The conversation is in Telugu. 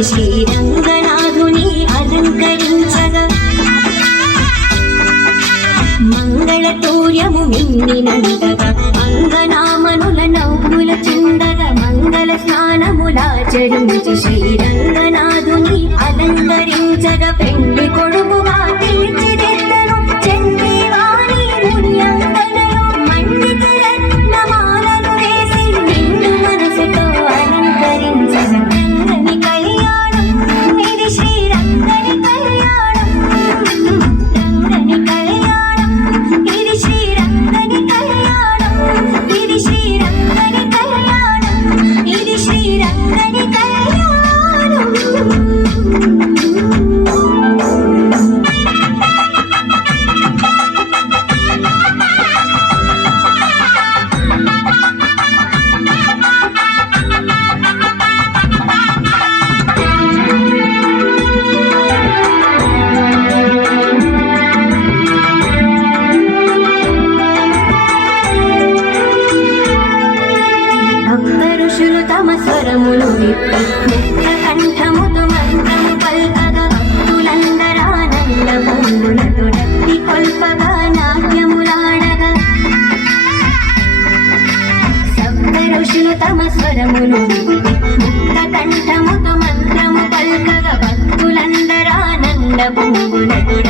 నుంచి శ్రీరంగనాథుని అలంకరించగా మంగళతూర్యము మిన్నినంతగా అంగనామనుల నవ్వుల చిందగా మంగళ స్నానములాచరించి శ్రీరంగనాథుని అలంకరించగా పెండ్లి కొడుకుగా తీర్చిదిద్దను చండీవాణి మునియంగనలో మండికి రత్నమాలను వేసి నిండు మనసుతో అలంకరించగా రంగని కళ్యాణం ఇది శ్రీరంగని కళ్యాణం రంగని కళ్యాణం ఇది శ్రీరంగని కళ్యాణం ఇది శ్రీరంగని కళ్యాణం ఇది శ్రీరంగని కళ్యాణం. ఋషులు తమ స్వరములు విప్పి ముక్త కంఠముతో మంత్రము పల్కగా భక్తులందరానంద పొంగులతో డప్పి కొల్పగా నాట్యములాడగా సప్త ఋషులు తమ స్వరములు విప్పి ముక్త కంఠముతో మంత్రము పల్కగా భక్తులందరానంద పొంగులతో